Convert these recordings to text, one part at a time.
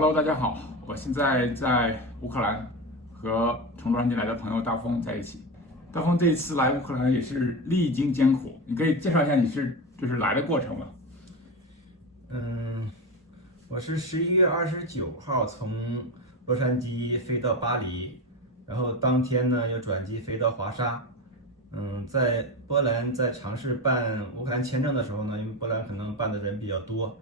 Hello，大家好，我现在在乌克兰，和从洛杉矶来的朋友大风在一起。大风这一次来乌克兰也是历经艰苦，你可以介绍一下你就是来的过程吗？我是11月29号从洛杉矶飞到巴黎，然后当天呢又转机飞到华沙。在波兰在尝试办乌克兰签证的时候呢，因为波兰可能办的人比较多，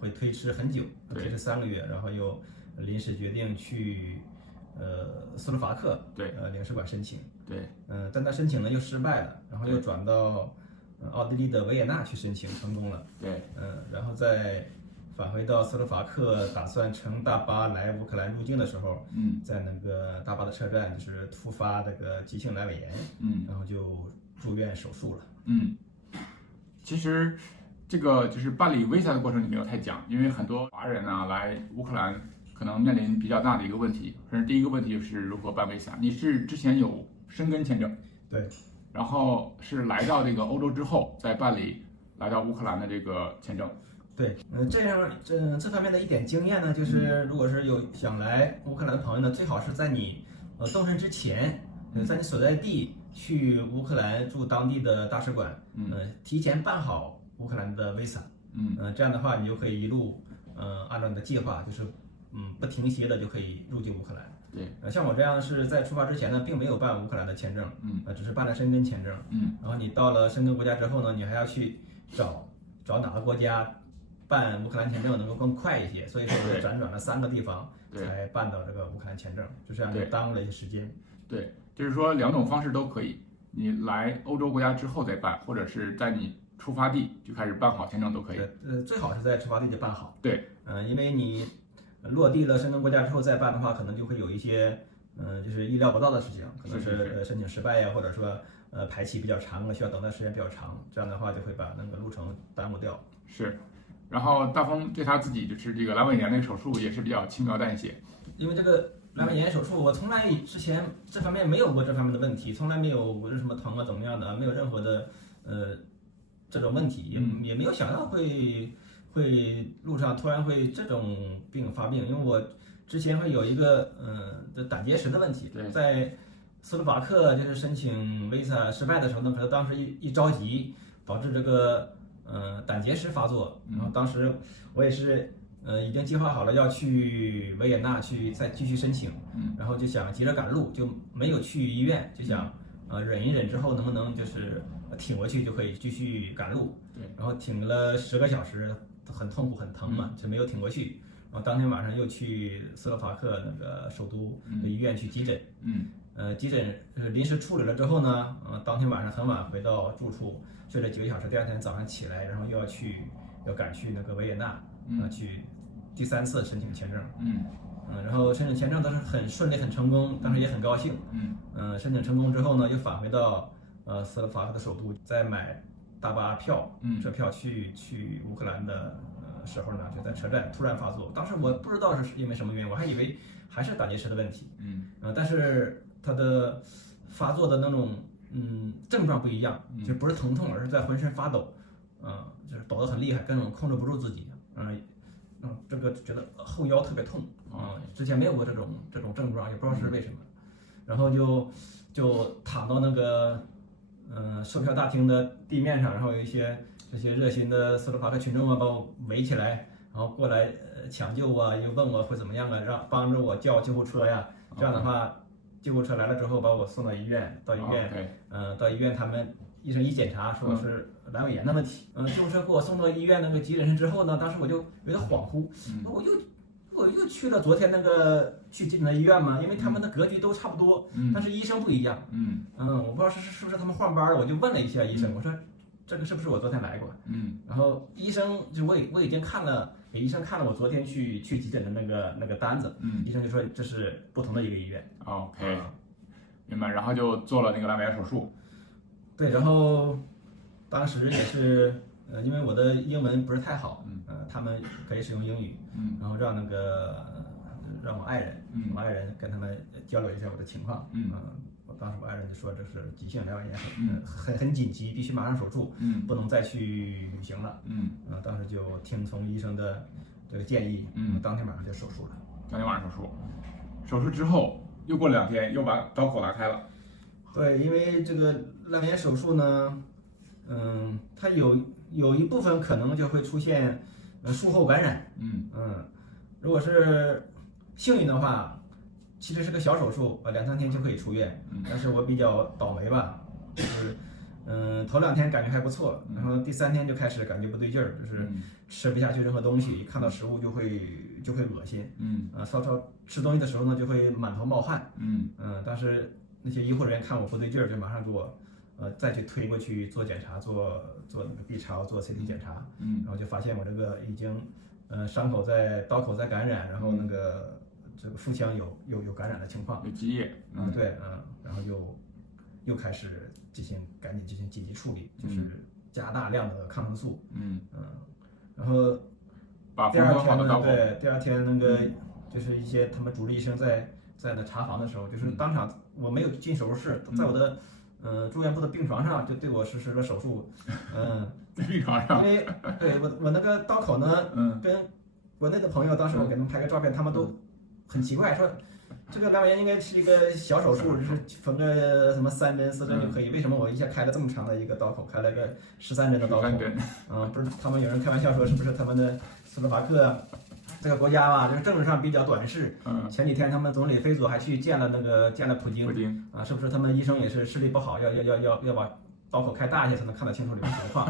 会推迟很久，推迟3个月，然后又临时决定去斯洛伐克领事馆申请，但他申请呢又失败了，然后又转到奥地利的维也纳去申请成功了，然后再返回到斯洛伐克，打算乘大巴来乌克兰入境的时候，在那个大巴的车站就是突发这个急性阑尾炎，然后就住院手术了。其实这个就是办理 visa 的过程你没有太讲，因为很多华人啊来乌克兰可能面临比较大的一个问题，可是第一个问题就是如何办 visa。你是之前有申根签证，对，然后是来到这个欧洲之后再办理来到乌克兰的这个签证。对，这方面的一点经验呢，就是如果是有想来乌克兰的朋友呢，最好是在你动身之前，在你所在地去乌克兰驻当地的大使馆，提前办好乌克兰的 visa，这样的话你就可以一路按照你的计划，就是不停歇的就可以入境乌克兰。对，像我这样是在出发之前呢，并没有办乌克兰的签证，只是办了申根签证，然后你到了申根国家之后呢，你还要去找哪个国家办乌克兰签证能够更快一些，所以说我辗转了3个地方才办到这个乌克兰签证，就这样就耽误了一些时间。对，就是说2种方式都可以，你来欧洲国家之后再办，或者是在你出发地就开始办好签证都可以。最好是在出发地就办好。对，因为你落地了申根国家之后再办的话，可能就会有一些就是意料不到的事情，可能是申请失败呀，或者说排期比较长了，需要等待时间比较长，这样的话就会把那个路程耽误掉。是。然后大风对他自己就是这个阑尾炎那个手术也是比较轻描淡写，因为这个阑尾炎手术，我从来之前这方面没有过这方面的问题，从来没有什么疼啊怎么样的，没有任何的这种问题，也没有想到会路上突然会这种病发病，因为我之前会有一个的胆结石的问题，在斯洛伐克就是申请 visa 失败的时候呢，可能当时一着急导致这个胆结石发作，然后当时我也是已经计划好了要去维也纳去再继续申请，然后就想急着赶路，就没有去医院，就想忍一忍之后能不能就是挺过去就可以继续赶路，然后挺了10个小时，很痛苦很疼嘛，就没有挺过去，然后当天晚上又去斯洛伐克那个首都的医院去急诊，急诊临时处理了之后呢，当天晚上很晚回到住处，睡了几个小时，第2天早上起来，然后要赶去那个维也纳，去第3次申请签证，然后申请签证都是很顺利很成功，当时也很高兴，申请成功之后呢，又返回到斯洛伐克的首都，再买大巴票，车票去乌克兰的时候呢，就在车站突然发作，当时我不知道是因为什么原因，我还以为还是胆结石的问题，但是它的发作的那种症状不一样，就不是疼痛，而是在浑身发抖，就是抖得很厉害，根本控制不住自己，这个觉得后腰特别痛，之前没有过这种症状，也不知道是为什么，然后就躺到那个售票大厅的地面上，然后有一些这些热心的斯洛伐克群众啊把我围起来，然后过来抢救啊，又问我会怎么样啊，帮着我叫救护车呀，这样的话。救护车来了之后，把我送到医院，到医院他们医生一检查，说是阑尾炎的问题。救护车给我送到医院那个急诊室之后呢，当时我就有点恍惚，我又去了昨天那个去急诊的医院嘛，因为他们的格局都差不多，但是医生不一样。我不知道是不是他们换班了，我就问了一下医生，我说这个是不是我昨天来过？然后医生就我已经给医生看了我昨天去急诊的那个单子，医生就说这是不同的一个医院。OK，明白。然后就做了那个阑尾炎手术。对，然后当时也是因为我的英文不是太好，他们可以使用英语，然后让我爱人跟他们交流一下我的情况，当时我爱人就说这是急性阑尾炎，很紧急，必须马上手术，不能再去旅行了，当时就听从医生的这个建议，当天晚上就手术了。当天晚上手术，手术之后又过了2天，又把刀口拉开了。对，因为这个阑尾炎手术呢，它有一部分可能就会出现术后感染。如果是幸运的话，其实是个小手术，2-3天就可以出院。但是我比较倒霉吧，就是头2天感觉还不错，然后第3天就开始感觉不对劲儿，就是吃不下去任何东西，一看到食物就会恶心。稍吃东西的时候呢，就会满头冒汗。当时那些医护人员看我不对劲儿，就马上给我再去推过去做检查，做那个 B 超，做 CT 检查。然后就发现我这个已经伤口刀口在感染，然后那个这个腹腔有感染的情况，有积液。对，然后又开始赶紧进行紧急处理，就是加大量的抗生素。然后第二天呢，对，第二天那个就是一些他们主治医生在那查房的时候，就是当场我没有进手术室，在我的住院部的病床上就对我实施了手术。在病床上，因为对我那个刀口呢，跟国内的朋友当时我给他们拍个照片，他们都很奇怪，说这个阑尾炎应该是一个小手术，就是缝个什么3针4针就可以，为什么我一下开了这么长的一个刀口，开了个13针的刀口？不是，他们有人开玩笑说，是不是他们的斯洛伐克这个国家吧，就是政治上比较短视。前几天他们总理菲佐还去见了普京啊，是不是他们医生也是视力不好，要把刀口开大一些才能看得清楚里面情况？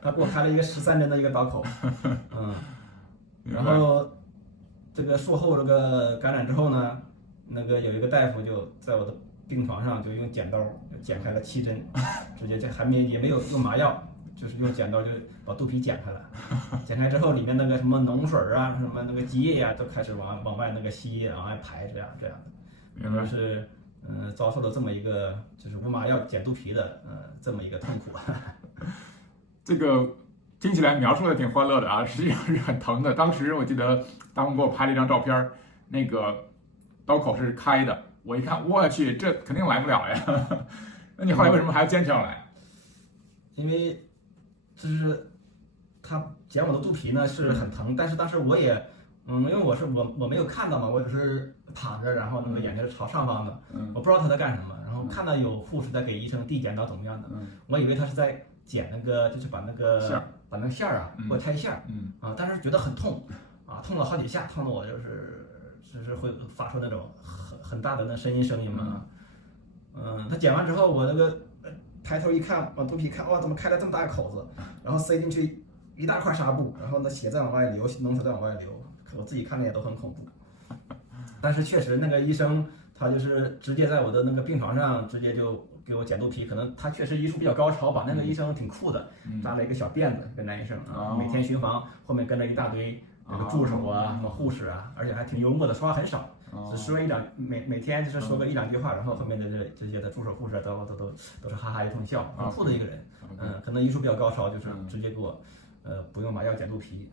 他给我开了一个13针的一个刀口。然后这个术后这个感染之后呢，那个有一个大夫就在我的病床上就用剪刀就剪开了7针，直接也没有用麻药，就是用剪刀就把肚皮剪开了。剪开之后里面那个什么脓水啊，什么那个积液呀，都开始往外那个吸，往外排，这样的。原来是遭受了这么一个就是无麻药剪肚皮的这么一个痛苦。这个听起来描述的挺欢乐的啊，实际上是很疼的。当时我记得他们给我拍了一张照片，那个刀口是开的，我一看，我去，这肯定来不了呀。那你后来为什么还要坚持要来？因为就是他剪我的肚皮呢是很疼，但是当时我也因为我没有看到嘛，我只是躺着，然后那个眼睛是朝上方的，我不知道他在干什么，然后看到有护士在给医生递剪刀怎么样的，我以为他是在剪那个，就是把那个线儿给我拆线儿，但是觉得很痛啊，痛了好几下，痛的我就是会发出那种很大的那声音嘛。他剪完之后，我那个抬头一看，往肚皮看，哇，怎么开了这么大个口子？然后塞进去一大块纱布，然后那血在往外流，脓水在往外流，我自己看着也都很恐怖。但是确实那个医生他就是直接在我的那个病床上直接就给我剪肚皮，可能他确实医术比较高超吧。那个医生挺酷的，扎了一个小辫子，一个男医生啊，每天巡房后面跟着一大堆这个助手啊、什么护士啊，而且还挺幽默的，说话很少，只说每天就是说个1-2句话，然后后面的这些的助手护士都是哈哈一通笑，很酷的一个人。可能医术比较高超，就是直接给我不用麻药剪肚皮。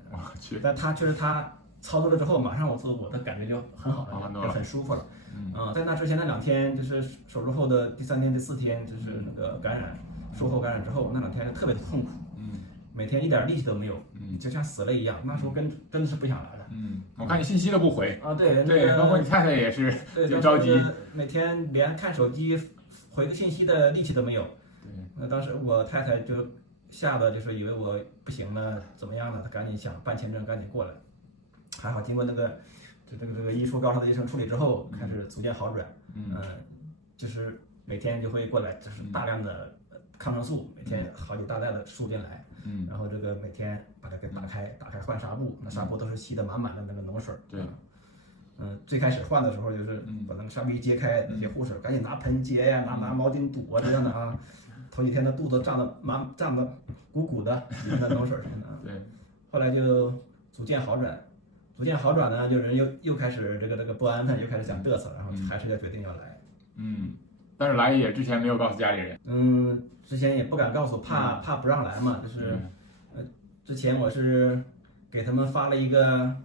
但他确实他操作了之后，马上我的感觉就很好了，就很舒服了。在那之前那2天，就是手术后的第3天、第4天，就是那个术后感染之后那2天是特别的痛苦。每天一点力气都没有，就像死了一样。那时候真的是不想来了。我看你信息都不回啊，对，包括你太太也是就着急，每天连看手机回个信息的力气都没有。那当时我太太就吓得就是以为我不行了，怎么样了？她赶紧想办签证，赶紧过来。还好经过这个医术高超的医生处理之后，开始逐渐好转。就是每天就会过来，就是大量的抗生素，每天好几大袋的输进来。然后这个每天把它给打开换纱布，那纱布都是吸得满满的那个脓水。对。最开始换的时候就是把那个纱布一揭开，那些护士赶紧拿盆揭呀，拿毛巾堵啊这样的啊。头几天的肚子胀得鼓鼓的，里面的脓水什么的。对。后来就逐渐好转呢，就人又开始这个不安分，又开始想嘚瑟，然后还是要决定要来。但是来也之前没有告诉家里人。之前也不敢告诉，怕不让来嘛。就是之前我是给他们发了一个，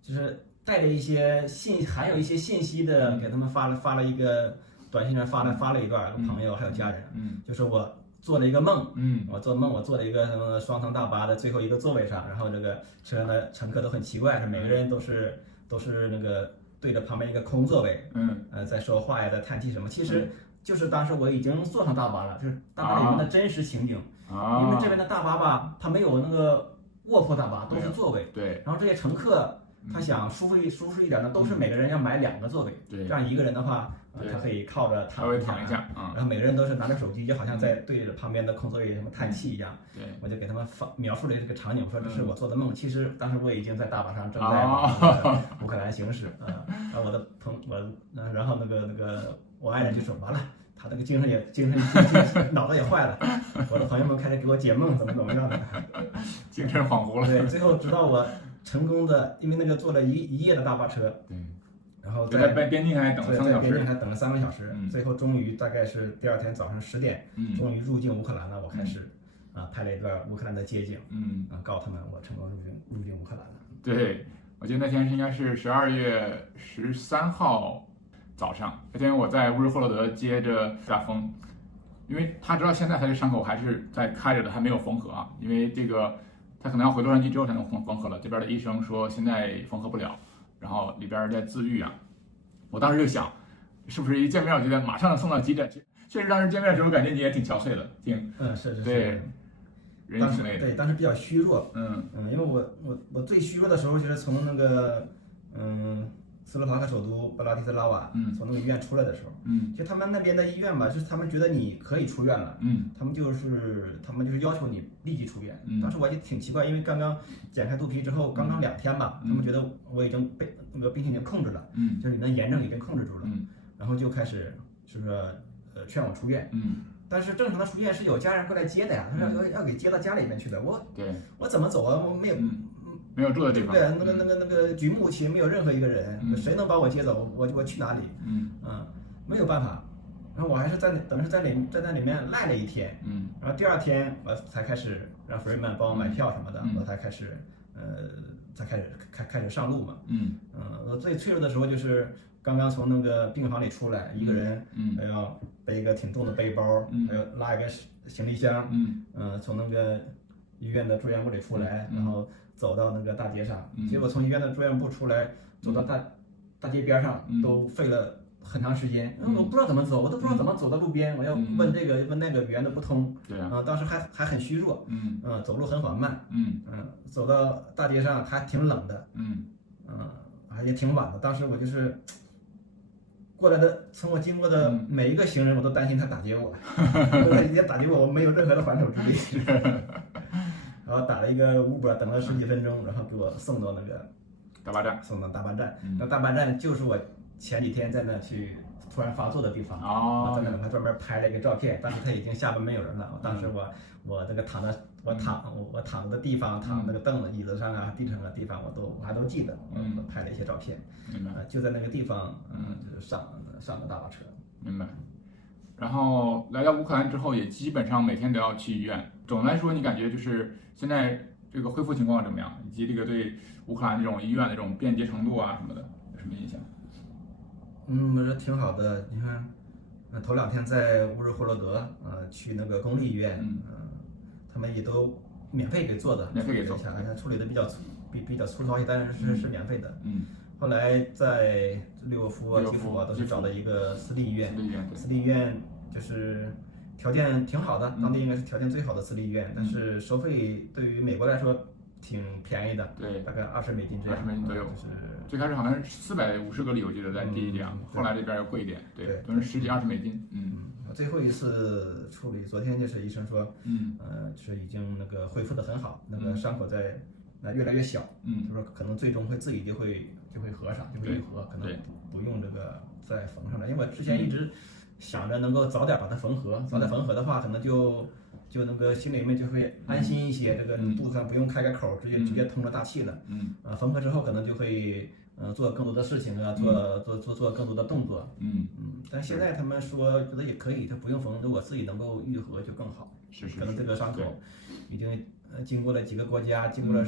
就是带着一些含有一些信息的，给他们发了一个短信上发了一段，朋友还有家人，就是我做了一个梦，我做梦，我坐了一个什么双层大巴的最后一个座位上，然后这个车上的乘客都很奇怪，是每个人都是那个对着旁边一个空座位，在说话呀，在叹气什么。其实就是当时我已经坐上大巴了，就是大巴里面的真实情景。因为这边的大巴吧，它没有那个卧铺大巴，都是座位。对。然后这些乘客他想舒服一点呢，都是每个人要买2个座位。对。这样一个人的话，他可以靠着稍微躺一下。然后每个人都是拿着手机，就好像在对着旁边的空座位什么叹气一样。对。我就给他们描述了这个场景，我说这是我做的梦。其实当时我已经在大巴上正在往乌克兰行驶。然后然后那个我爱人就说完了。他那个精神脑子也坏了，我的朋友们开始给我解梦，怎么样的，精神恍惚了。对，最后直到我成功的，因为那个坐了一夜的大巴车，对，然后在边境还等了3个小时，在边境还等了3个小时，最后终于大概是第2天早上10点，终于入境乌克兰了。我开始拍了一段乌克兰的街景，告诉他们我成功入境乌克兰了。对，我记得那天应该是12月13号。早上那天我在乌日霍洛德接着大风，因为他知道现在他这伤口还是在开着的，还没有缝合啊，因为这个他可能要回洛杉矶之后才能缝合了。这边的医生说现在缝合不了，然后里边在自愈啊。我当时就想，是不是一见面我就得马上送到急诊？确实当时见面的时候感觉你也挺憔悴的，是对，人挺累的。对，当时比较虚弱，因为我最虚弱的时候就是从那个斯洛伐克首都布拉提斯拉瓦，从那个医院出来的时候，其实他们那边的医院吧，就是他们觉得你可以出院了，他们就是要求你立即出院。当时我也挺奇怪，因为刚刚剪开肚皮之后，刚刚2天吧，他们觉得我已经被那个病情已经控制了，就是你的炎症已经控制住了，然后就开始就是说劝我出院，但是正常的出院是有家人过来接的呀，他说要给接到家里面去的，我怎么走啊？我没有住的地方，对，那个举目无亲，没有任何一个人，谁能把我接走？我去哪里？没有办法。然后我还是等于是在那里面赖了1天，然后第2天我才开始让 Freeman 帮我买票什么的，我才开始开始上路嘛。我最脆弱的时候就是刚刚从那个病房里出来，一个人，还要背一个挺重的背包，还要拉一个行李箱，从那个医院的住院部里出来，然后走到那个大街上，结果从医院的住院部出来，走到大街边上，都费了很长时间，我不知道怎么走，我都不知道怎么走到路边，我要问这个问那个，语言都不通，当时还很虚弱，走路很缓慢，走到大街上还挺冷的，也挺晚的，当时我就是过来的，从我经过的每一个行人，我都担心他打劫我，人家打劫我没有任何的还手之力。然后打了一个 Uber， 等了10几分钟，然后给我送到那个大巴站，送到大巴站。那大巴站就是我前几天在那去突然发作的地方。我在那还专门拍了一个照片，当时他已经下边没有人了。当时我这个躺的地方，躺那个凳子、椅子上啊、地上的地方，我还都记得。我拍了一些照片。就在那个地方，就是上的大巴车。明白。然后来到乌克兰之后，也基本上每天都要去医院。总的来说，你感觉就是现在这个恢复情况怎么样？以及这个对乌克兰这种医院的这种便捷程度啊什么的，有什么印象？我觉得挺好的。你看，头2天在乌日霍洛德，去那个公立医院，他们也都免费给做的，免费给做，处理的比较粗糙一些，但是是免费的。后来在利沃夫啊、基辅啊，都是找的一个私立医院。私立医院就是条件挺好的，当地应该是条件最好的私立医院，但是收费对于美国来说挺便宜的，对，大概$20这样。$20左右。就是最开始好像是450个里，我记得在第一点，后来这边要贵一点，对，都是10几$20。最后一次处理，昨天就是医生说，就是已经那个恢复的很好，那个伤口在越来越小，他说可能最终会自己就会合上，就会愈合，可能不用这个再缝上了。因为我之前一直想着能够早点把它缝合，早点缝合的话，可能就那个心里面就会安心一些，这个肚子上不用开个口，直接通了大气了。缝合之后可能就会做更多的事情啊，做更多的动作。但现在他们说觉得也可以，他不用缝，如果自己能够愈合就更好。是。可能这个伤口已经经过了几个国家，经过了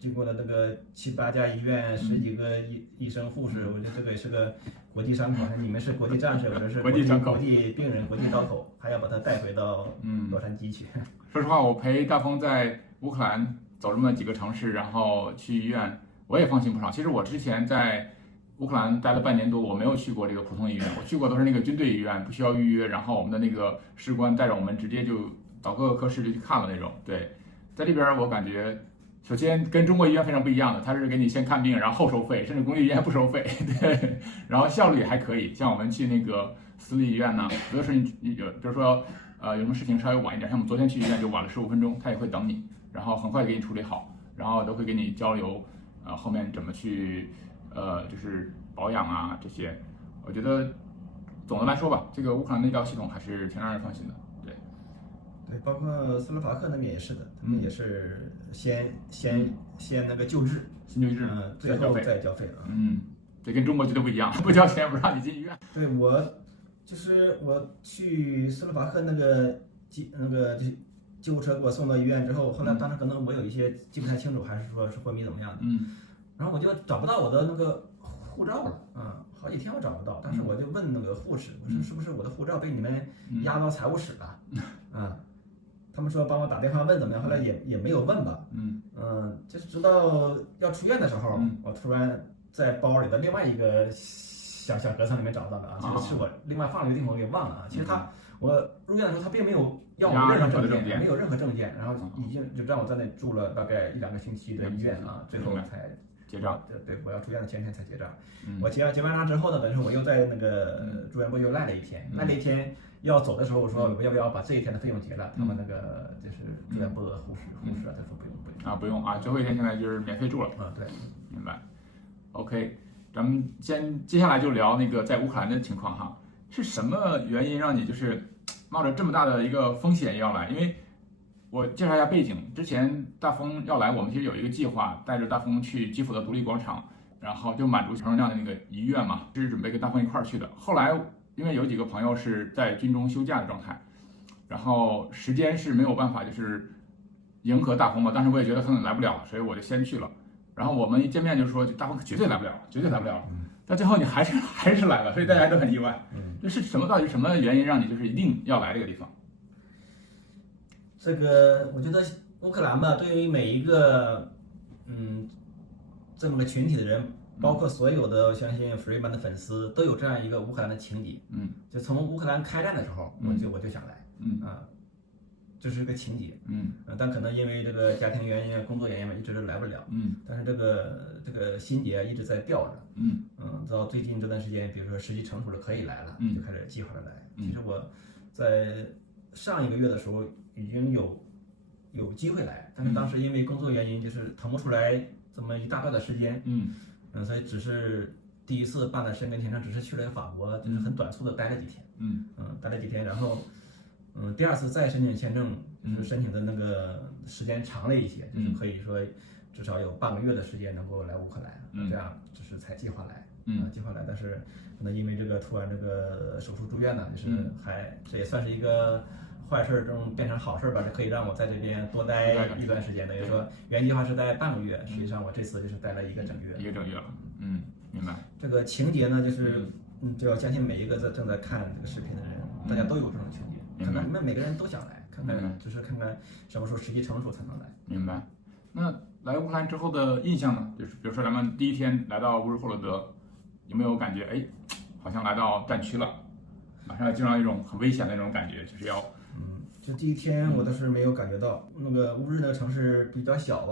经过了这个7、8家医院，10几个医生护士，我觉得这个也是个国际伤口。你们是国际战士，我们是国际伤口、国际病人、国际刀口，还要把他带回到洛杉矶去。说实话，我陪大风在乌克兰走这么几个城市，然后去医院，我也放心不少。其实我之前在乌克兰待了半年多，我没有去过这个普通医院，我去过都是那个军队医院，不需要预约，然后我们的那个士官带着我们直接就到各个科室就去看了那种。对，在这边我感觉，首先跟中国医院非常不一样的，他是给你先看病，然后后收费，甚至公立医院不收费，对，然后效率也还可以。像我们去那个私立医院呢，有的时候你有，比如说有什么事情稍微晚一点，像我们昨天去医院就晚了15分钟，他也会等你，然后很快给你处理好，然后都会给你交流，后面怎么去就是保养啊这些。我觉得总的来说吧，这个乌克兰的医疗系统还是挺让人放心的。对，包括斯洛伐克那边也是的，他们也是先那个救治，先救治，最后再交费啊。这跟中国绝对不一样，不交钱不让你进医院。对，我去斯洛伐克那个救护车给我送到医院之后，后来当时可能我有一些记不太清楚，还是说是昏迷怎么样的，然后我就找不到我的那个护照了，好几天我找不到，当时我就问那个护士，我说是不是我的护照被你们押到财务室了，他们说帮我打电话问怎么样，后来也没有问吧，就是直到要出院的时候，我突然在包里的另外一个小隔层里面找到的其实是我另外放了一个地方我给忘了其实我入院的时候他并没有要我任何证件，没有任何证件，然后已经就让我在那住了大概1、2个星期的医院最后才结账。对，我要出院的前天才结账。我结完账之后呢，等于说我又在那个住院部又赖了一天，要走的时候我说我要不要把这一天的费用结了？他们那个就是住院部的护士他说不用最后一天现在就是免费住了。对，明白。OK， 咱们接下来就聊那个在乌克兰的情况哈，是什么原因让你就是冒着这么大的一个风险要来？因为我介绍一下背景，之前大风要来，我们其实有一个计划，带着大风去基辅的独立广场，然后就满足承受量的那个遗愿嘛，是准备跟大风一块儿去的。后来因为有几个朋友是在军中休假的状态，然后时间是没有办法就是迎合大风嘛，当时我也觉得可能来不了，所以我就先去了。然后我们一见面就说大风绝对来不了，绝对来不了。但最后你还是来了，所以大家都很意外。这是什么？到底什么原因让你就是一定要来这个地方？这个我觉得乌克兰吧，对于每一个这么个群体的人，包括所有的我相信福瑞班的粉丝都有这样一个乌克兰的情敌。就从乌克兰开战的时候，我就想来。这是个情节，但可能因为这个家庭原因、工作原因嘛，一直都来不了，但是这个心结一直在吊着，到最近这段时间，比如说时机成熟了可以来了，就开始计划着来。其实我在上一个月的时候已经有机会来，但是当时因为工作原因，就是腾不出来这么一大段的时间，所以只是第一次办了申根签证，只是去了法国，就是很短促的待了几天，待了几天，然后。第二次再申请签证，就是申请的那个时间长了一些，就是可以说至少有半个月的时间能够来乌克兰，这样就是才计划来，但是可能因为这个突然这个手术住院呢，就是这也算是一个坏事中变成好事吧，就可以让我在这边多待一段时间。等于说原计划是待半个月，实际上我这次就是待了1个整月，了。明白。这个情节呢，就是就要相信每一个正在看这个视频的人，大家都有这种情节。可能你们每个人都想来看看，就是看看什么时候时机成熟才能来。明白。那来乌克兰之后的印象呢？就是比如说咱们第一天来到乌日霍洛德，有没有感觉好像来到战区了，马上要进入一种很危险的那种感觉，就是要就第一天我倒是没有感觉到，那个乌日那个城市比较小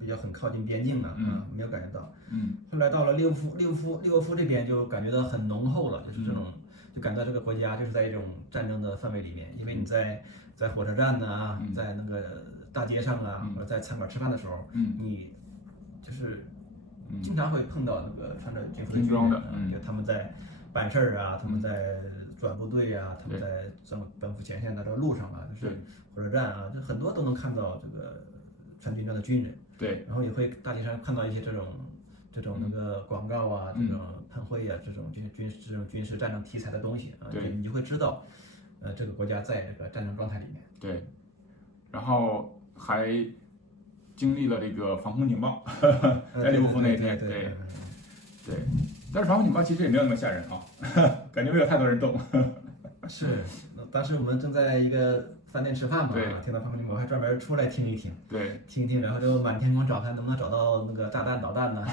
比较很靠近边境没有感觉到。后来到了利沃夫这边就感觉到很浓厚了，就是这种。就感到这个国家就是在一种战争的范围里面，因为你在火车站在那个大街上或者在餐馆吃饭的时候，你就是经常会碰到那个穿着军服的军人，就他们在办事儿他们在转部队他们在奔赴前线的这个路上就是火车站就很多都能看到这个穿军装的军人，对，然后也会大街上看到一些这种那个广告这种喷绘这种军事战争题材的东西你就会知道，这个国家在这个战争状态里面。对，然后还经历了这个防空警报，在利物浦那一天，对，但是防空警报其实也没有那么吓人啊，感觉没有太多人动。是，当时我们正在一个饭店吃饭嘛，听到防空警报，还专门出来听一听，听一听，然后就满天空找看能不能找到那个炸弹导弹呢。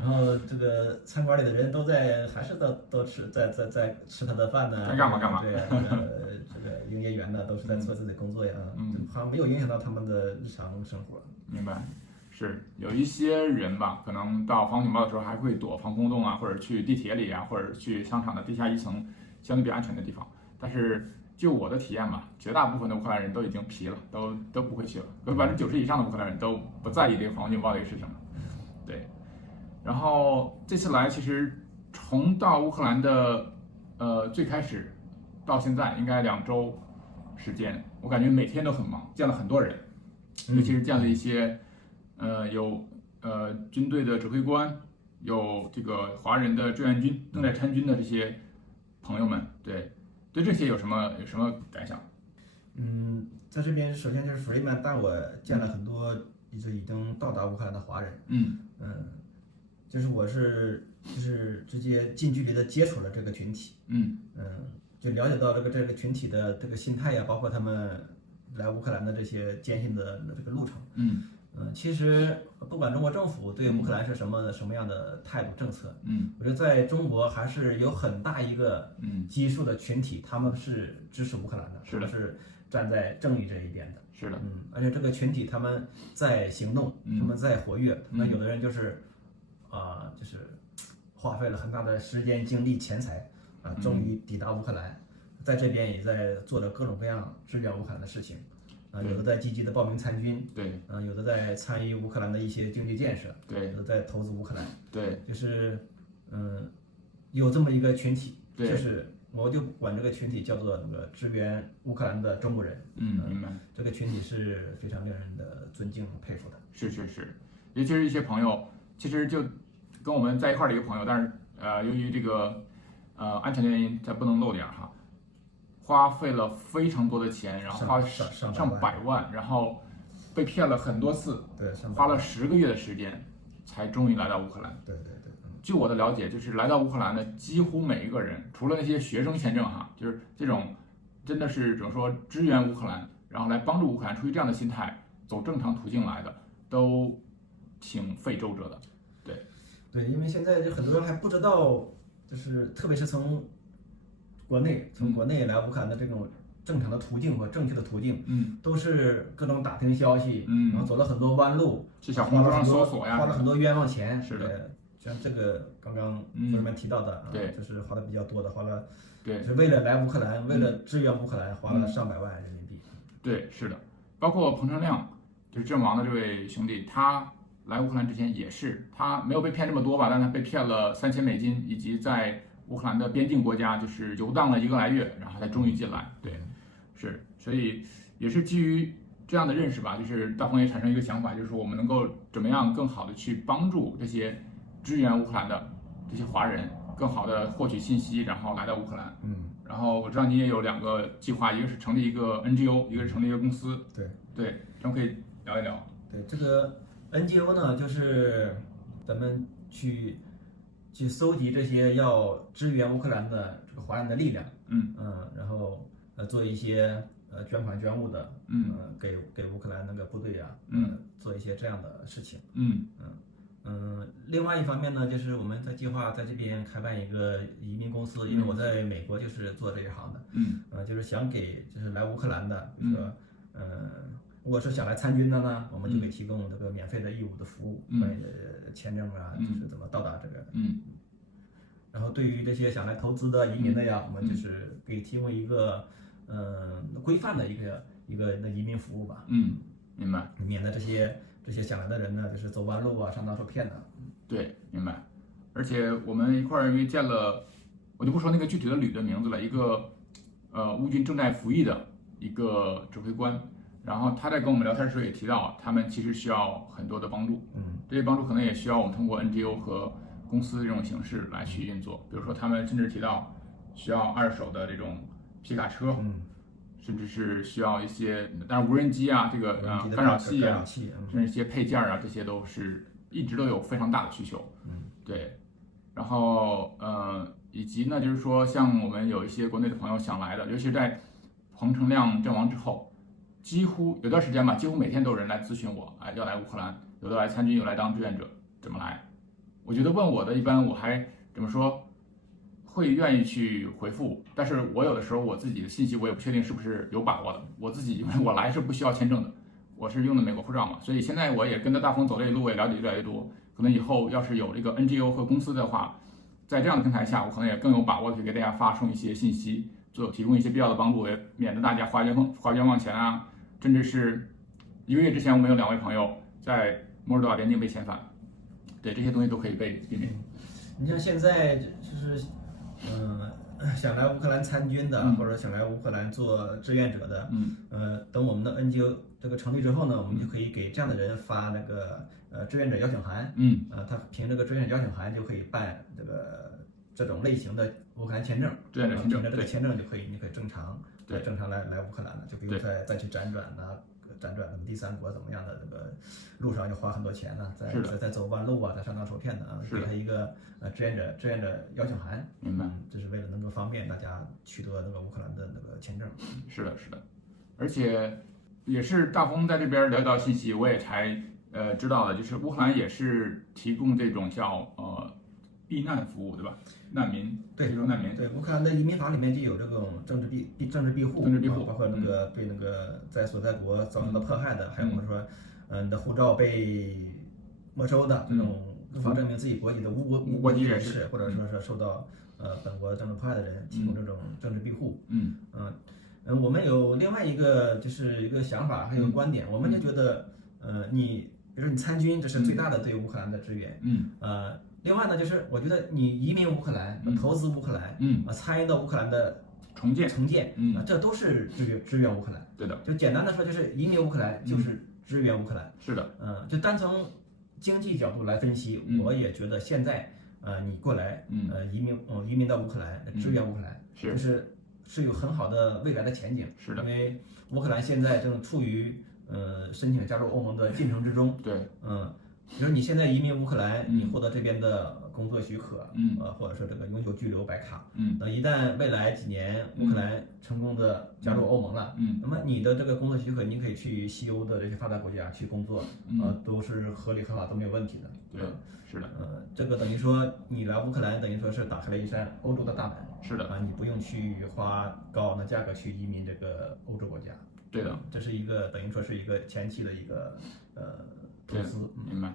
然后这个餐馆里的人还是都吃在吃他的饭呢，干嘛？对，这个营业员呢都是在做自己的工作呀，好像没有影响到他们的日常生活。明白，是有一些人吧，可能到防空警报的时候还会躲防空洞啊，或者去地铁里啊，或者去商场的地下一层相对比较安全的地方。但是就我的体验吧，绝大部分的乌克兰人都已经皮了，都不会去了，90%以上的乌克兰人都不在意这个防空警报这个事情了。对。然后这次来，其实从到乌克兰的最开始到现在应该2周时间，我感觉每天都很忙，见了很多人，尤其是见了一些有军队的指挥官，有这个华人的志愿军正在参军的这些朋友们，对这些有什么感想？在这边首先就是弗里曼带我见了很多已经到达乌克兰的华人，就是我是直接近距离的接触了这个群体，就了解到这个群体的这个心态呀，包括他们来乌克兰的这些艰辛的这个路程，其实不管中国政府对乌克兰是什么样的态度政策，我觉得在中国还是有很大一个基数的群体，他们是支持乌克兰的，是的，是站在正义这一边的，是的，而且这个群体他们在行动，他们在活跃，那有的人就是花费了很大的时间、精力、钱财终于抵达乌克兰，在这边也在做着各种各样支援乌克兰的事情，有的在积极的报名参军，有的在参与乌克兰的一些经济建设，有的在投资乌克兰，就是有这么一个群体，就是我就管这个群体叫做那个支援乌克兰的中国人，明白。这个群体是非常令人的尊敬佩服的。是，尤其是一些朋友，其实就跟我们在一块儿的一个朋友，但是由于这个安全的原因，他不能露脸哈，花费了非常多的钱，然后花上百万，然后被骗了很多次，花了10个月的时间，才终于来到乌克兰。对。据我的了解，就是来到乌克兰的几乎每一个人，除了那些学生签证哈，就是这种真的是怎么说支援乌克兰，然后来帮助乌克兰，出于这样的心态走正常途径来的，都挺费周折的。对，因为现在就很多人还不知道，就是特别是从国内来乌克兰的这种正常的途径和正确的途径，都是各种打听消息，然后走了很多弯路，去小红书上搜索呀，花了很多冤枉钱。是的，像这个刚刚朋友们提到的，就是花的比较多的，花了，是为了来乌克兰，为了支援乌克兰，花了上百万人民币。对，是的，包括彭成亮，就是阵亡的这位兄弟，他来乌克兰之前也是，他没有被骗这么多吧，但他被骗了$3000，以及在乌克兰的边境国家就是游荡了1个来月，然后才终于进来。对，是，所以也是基于这样的认识吧，就是大鹏也产生一个想法，就是我们能够怎么样更好的去帮助这些支援乌克兰的这些华人，更好的获取信息，然后来到乌克兰。然后我知道你也有2个计划，一个是成立一个 NGO， 一个是成立一个公司。对，咱们可以聊一聊。对，这个 NGO 呢，就是咱们去搜集这些要支援乌克兰的这个华人的力量，然后做一些捐款捐物的，给乌克兰那个部队啊，做一些这样的事情，另外一方面呢，就是我们在计划在这边开办一个移民公司，因为我在美国就是做这一行的，就是想给就是来乌克兰的，比如说如果是想来参军的呢，我们就给提供这个免费的义务的服务，关于的签证啊，就是怎么到达这个，然后对于这些想来投资的移民的呀，我们就是给提供一个规范的一个移民服务吧，明白，免得这些想来的人呢，就是走弯路啊，上当受骗的。对，明白。而且我们一块儿因为见了，我就不说那个具体的旅的名字了，一个乌军正在服役的一个指挥官。然后他在跟我们聊天的时候也提到，他们其实需要很多的帮助，这些帮助可能也需要我们通过 NGO 和公司这种形式来去运作。比如说，他们甚至提到需要2手的这种皮卡车，甚至是需要一些，当然无人机啊，这个干扰器啊，甚至一些配件啊，这些都是一直都有非常大的需求。对。然后以及呢，就是说像我们有一些国内的朋友想来的，尤其是在彭成亮阵亡之后，几乎有段时间吧，几乎每天都有人来咨询我，要来乌克兰，有的来参军，有来当志愿者，怎么来？我觉得问我的一般我还怎么说，会愿意去回复，但是我有的时候我自己的信息我也不确定是不是有把握的。我自己因为我来是不需要签证的，我是用的美国护照嘛，所以现在我也跟着大风走这一路，我也了解越来越多。可能以后要是有这个 NGO 和公司的话，在这样的平台下，我可能也更有把握的去给大家发送一些信息，提供一些必要的帮助，也免得大家花冤枉钱啊。甚至是1个月之前，我们有2位朋友在摩尔多瓦边境被遣返，对，这些东西都可以被避免。你像现在就是想来乌克兰参军的，或者想来乌克兰做志愿者的，等我们的 NGO 这个成立之后呢，我们就可以给这样的人发那个志愿者邀请函，他凭这个志愿者邀请函就可以办这种类型的乌克兰签证，志愿者签证，凭着这个签证你可以正常来乌克兰了，就不用再去辗转第三国怎么样的这个路上要花很多钱呢，再走弯路啊，再上当受骗的啊，给他一个志愿者邀请函，明白，这是为了能够方便大家取得那个乌克兰的那个签证。是的，而且也是大风在这边了解到信息，我也才知道的，就是乌克兰也是提供这种叫避难服务，对吧？难民，对，难民，对，乌克兰的移民法里面就有这种政治庇护，包括那个对那个在所在国造成的迫害的，还有我们说，你的护照被没收的这种无法证明自己国籍的无国籍人士，或者说是受到本国政治迫害的人，提供这种政治庇护。我们有另外一个就是一个想法，还有观点，我们就觉得，你比如说你参军，这是最大的对乌克兰的支援。另外呢，就是我觉得你移民乌克兰、投资乌克兰，参与到乌克兰的重建，这都是支援乌克兰。对的，就简单的说，就是移民乌克兰就是支援乌克兰。是的，就单从经济角度来分析，我也觉得现在你过来，移民到乌克兰，支援乌克兰，是有很好的未来的前景。是的，因为乌克兰现在正处于申请加入欧盟的进程之中。对，比如你现在移民乌克兰，你获得这边的工作许可，或者说这个永久居留白卡，那一旦未来几年乌克兰成功的加入欧盟了，那么你的这个工作许可，你可以去西欧的这些发达国家去工作，都是合理合法都没有问题的。对，是的，这个等于说你来乌克兰，等于说是打开了一扇欧洲的大门。是的，你不用去花高昂的价格去移民这个欧洲国家。对的，这是一个等于说是一个前期的一个投资。明白。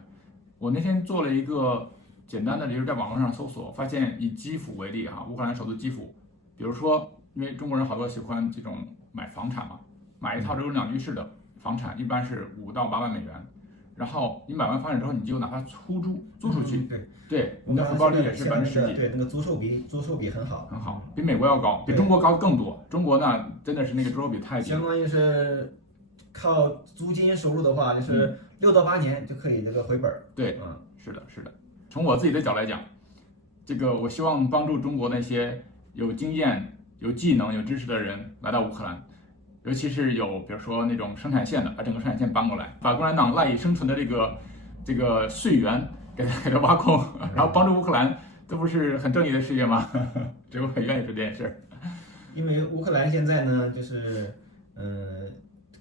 我那天做了一个简单的，就是在网络上搜索，发现以基辅为例乌克兰首都基辅，比如说，因为中国人好多喜欢这种买房产嘛，买一套这种2居室的房产，一般是5到8万美元。然后你买完房产之后，你就拿它租出去，对，你的回报率也是10%几，对，那个租售比很好，比美国要高，比中国高更多。中国呢，真的是那个租售比太低，相当于是靠租金收入的话，就是6到8年就可以这个回本。对，是的。从我自己的角度来讲，这个我希望帮助中国那些有经验、有技能、有知识的人来到乌克兰。尤其是有，比如说那种生产线的，把整个生产线搬过来，把共产党赖以生存的这个税源给它挖空，然后帮助乌克兰，这不是很正义的事业吗？这我很愿意做这件事。因为乌克兰现在呢，就是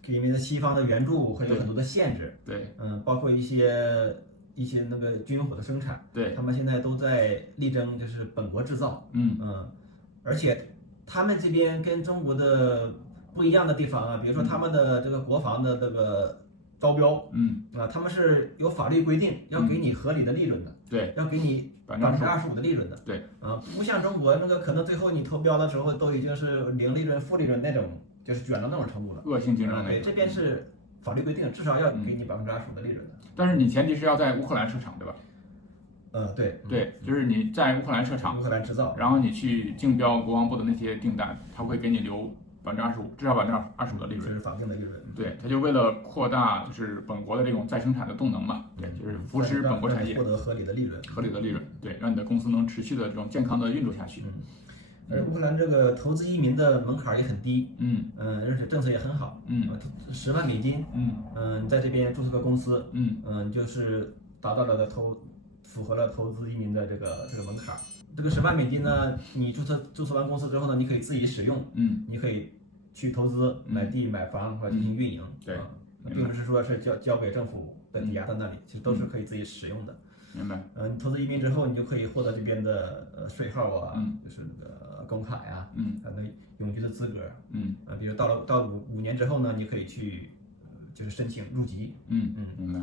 因为西方的援助会有很多的限制，对，包括一些那个军火的生产，对，他们现在都在力争就是本国制造，而且他们这边跟中国的不一样的地方比如说他们的这个国防的这个招标，他们是有法律规定要给你合理的利润的，对，要给你25%的利润的，对，不像中国那个可能最后你投标的时候都已经是零利润、负利润那种，就是卷到那种程度了，恶性竞争对，这边是法律规定至少要给你25%的利润的，但是你前提是要在乌克兰设厂，对吧？对，就是你在乌克兰设厂，乌克兰制造，然后你去竞标国防部的那些订单，他会给你留25%，至少25%的利润，这是法定的利润。对，他就为了扩大就是本国的这种再生产的动能嘛，对，就是扶持本国产业，获得合理的利润，对，让你的公司能持续的这种健康的运作下去。乌克兰这个投资移民的门槛也很低，而且政策也很好，$100,000，你在这边注册个公司，就是达到了符合了投资移民的这个门槛。这个$100,000呢，你注册完公司之后呢，你可以自己使用，你可以去投资买地买房或者进行运营，对，并不是说是交给政府的抵押在那里，其实都是可以自己使用的。明白。你投资移民之后，你就可以获得这边的税号啊，就是那个工卡呀，那永居的资格，比如到了5年之后呢，你可以去就是申请入籍，明白。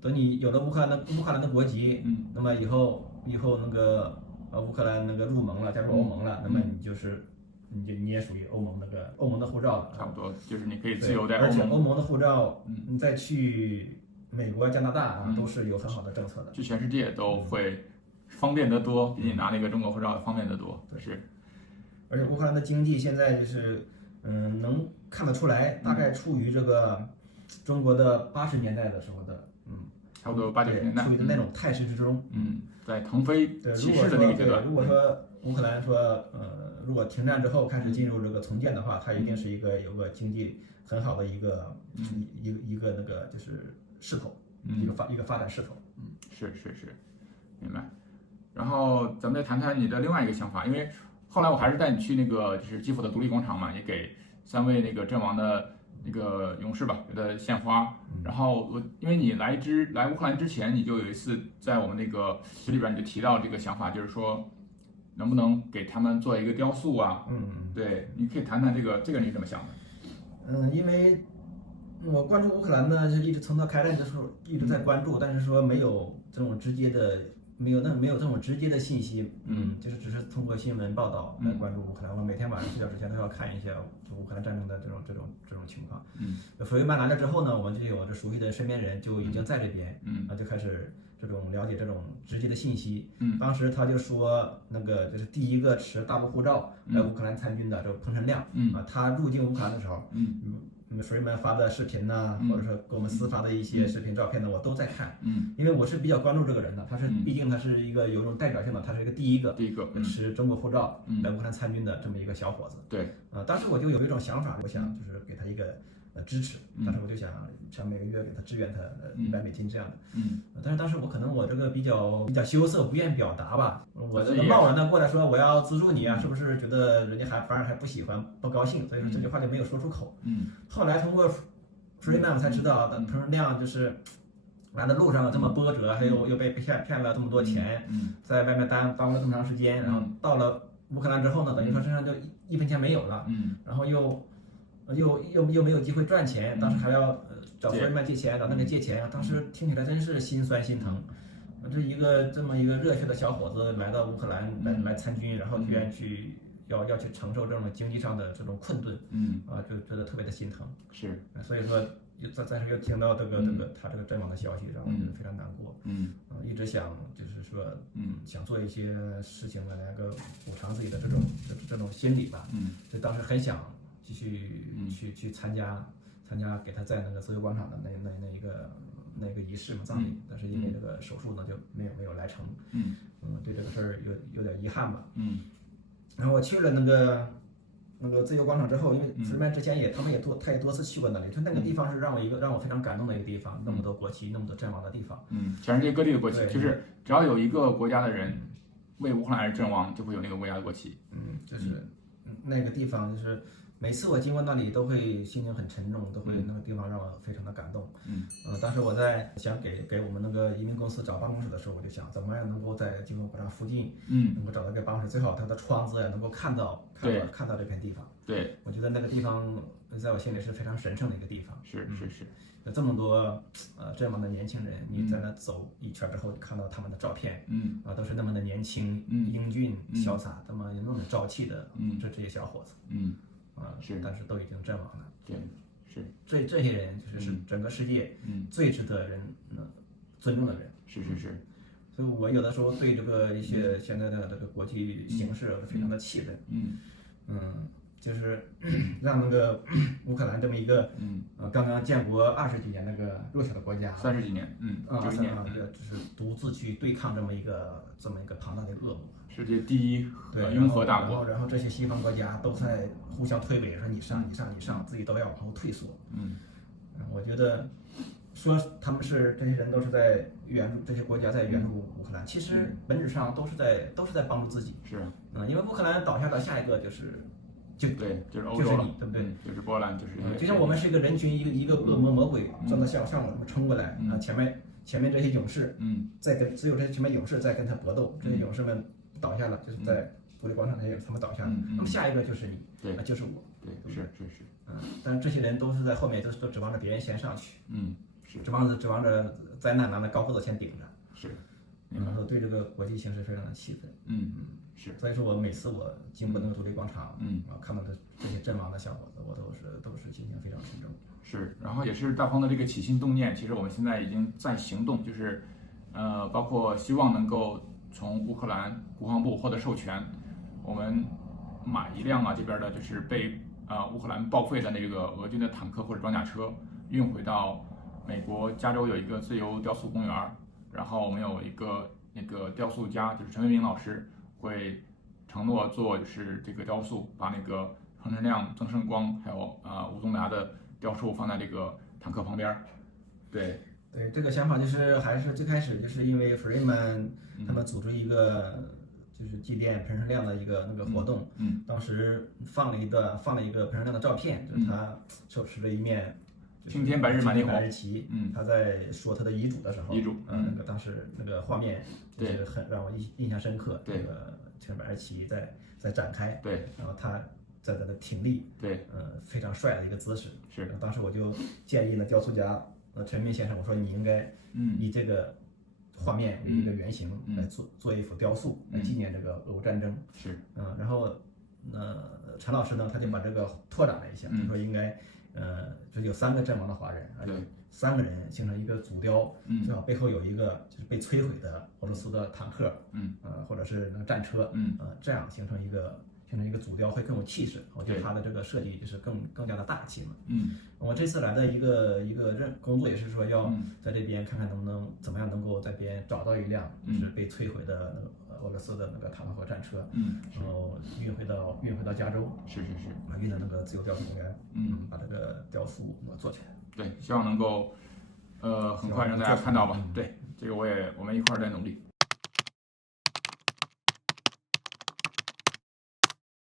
等你有了乌克兰的国籍，那么以后那个乌克兰那个入盟了，加入欧盟了，那么你也属于欧盟的护照了，差不多就是你可以自由在而且欧盟的护照，你再去美国、加拿大啊，都是有很好的政策的，去全世界都会方便得多，比你拿那个中国护照方便得多。是，而且乌克兰的经济现在就是能看得出来，大概处于这个中国的80年代的时候的，差不多80、90年代，处于的那种态势之中。在腾飞起势的那个阶段。如果说乌克兰说如果停战之后开始进入这个重建的话，它一定是有个经济很好的一个那个就是势头，一个发展势头。是，明白。然后咱们再谈谈你的另外一个想法，因为后来我还是带你去那个就是基辅的独立广场嘛，也给3位那个阵亡的那个勇士吧给他献花。然后因为你来乌克兰之前，你就有一次在我们那个群里边你就提到这个想法，就是说能不能给他们做一个雕塑啊？对，你可以谈谈这个你是怎么想的？因为我关注乌克兰呢，就一直从它开战的时候一直在关注，但是说没有这种直接的信息，就是只是通过新闻报道来关注乌克兰。我每天晚上睡觉之前都要看一下就乌克兰战争的这种情况。弗雷曼来了之后呢，我们就有这熟悉的身边人就已经在这边，就开始这种了解这种直接的信息。当时他就说那个就是第一个持大陆护照来乌克兰参军的这个彭晨亮，他入境乌克兰的时候，水们发的视频呐，或者说给我们私发的一些视频照片呢，我都在看。因为我是比较关注这个人的，毕竟他是一个有种代表性的，他是一个第一个持中国护照来乌克兰参军的这么一个小伙子。对，当时我就有一种想法，我想就是给他一个支持，当时我就想每个月给他支援他$100这样的。但是当时我这个比较羞涩，不愿意表达吧。我这个贸然的过来说我要资助你啊，是不是觉得人家反而还不喜欢不高兴？所以说这句话就没有说出口。后来通过 Freeman 才知道，彭晨亮就是来的路上这么波折，还有又被骗了这么多钱，在外面耽误了这么长时间，然后到了乌克兰之后呢，等于说身上就1分钱没有了，然后又没有机会赚钱，当时还要找弗雷曼借钱，找那个借钱，当时听起来真是心酸心疼。这么一个热血的小伙子来到乌克兰来参军，然后居然要去承受这种经济上的这种困顿，就觉得特别的心疼。是，所以说暂时又听到他这个阵亡的消息，让我觉得非常难过。一直想就是说，想做一些事情来个补偿自己的这种心理吧。所以当时很想继续去参加给他在那个自由广场的那个仪式嘛葬礼，但是因为这个手术呢就没有来成。对这个事儿有点遗憾吧。然后我去了那个自由广场之后，因为弗雷曼之前他也多次去过那里，就那个地方是让我非常感动的一个地方，那么多国旗，那么多阵亡的地方。全世界各地的国旗，就是只要有一个国家的人为乌克兰而阵亡，就会有那个国家的国旗。就是那个地方，就是每次我经过那里都会心情很沉重，都会那个地方让我非常的感动。当时我在想给我们那个移民公司找办公室的时候，我就想怎么样能够在金融广场附近，能够找到一个办公室，最好它的窗子呀能够看到这片地方。对，我觉得那个地方在我心里是非常神圣的一个地方。是，有这么多阵亡的年轻人，你在那走一圈之后，看到他们的照片，都是那么的年轻、英俊、潇洒，那么朝气的这些小伙子。但是都已经阵亡了。对，是这些人就是整个世界最值得人尊重的人。是。所以我有的时候对这个一些现在的这个国际形势非常的气愤。就是让那个乌克兰这么一个刚刚建国20几年那个弱小的国家30几年，91年，就是独自去对抗这么一个庞大的恶魔，世界第一对拥核大国，然后这些西方国家都在互相推诿，说你上，自己都要往后退缩。我觉得说他们这些人都是在援助这些国家在援助乌克兰，其实本质上都是在帮助自己。是，因为乌克兰倒下的下一个就是欧洲了，你，对不对？就是波兰，就像我们是一个人群，一个恶魔鬼正在向我们冲过来，前面这些勇士，只有这些前面勇士在跟他搏斗，这些勇士们倒下了，就是在独立广场那些他们倒下了，那么下一个就是你，对，就是我，对，是，但是这些人都是在后面都指望着别人先上去，是，指望着灾难拿着高个子先顶着，是，然后对这个国际形势非常的气愤，是，所以说我每次我经过那个独立广场，看到这些阵亡的小伙子，我都是心情非常沉重。是，然后也是大方的这个起心动念，其实我们现在已经在行动，就是包括希望能够从乌克兰国防部获得授权，我们买一辆这边的就是被乌克兰报废的那个俄军的坦克或者装甲车，运回到美国加州有一个自由雕塑公园，然后我们有一个那个雕塑家就是陈为民老师会承诺做就是这个雕塑，把那个彭晨亮、曾盛光还有吴宗达的雕塑放在这个坦克旁边。对，这个想法就是还是最开始就是因为 Freeman 他们组织一个就是祭奠彭晨亮的一个那个活动，当时放了一个彭晨亮的照片，就是他手持着一面青天白日满地红旗，他在说他的遗嘱的时候，那个当时那个画面就是很让我印象深刻，对，这个青天白日旗在展开，对，然后他在那挺立，对，非常帅的一个姿势，是，当时我就建议呢雕塑家陈明先生，我说你应该以这个画面为一个原型来做一幅雕塑来纪念这个俄乌战争，是，然后陈老师呢他就把这个拓展了一下，就说应该就是有3个阵亡的华人，而且3个人形成一个组雕，最好背后有一个就是被摧毁的俄罗斯的坦克，或者是那个战车，这样形成一个组雕会更有气势。我觉得它的这个设计就是更加的大气嘛。我这次来的一个工作也是说要在这边看看怎么样能够在这边找到一辆就是被摧毁的那个俄罗斯的那个坦克和战车，然后运回到加州，是，运到那个自由雕塑公园，把这个雕塑做起来。对，希望能够很快让大家看到吧。对，这个我们一块儿在努力。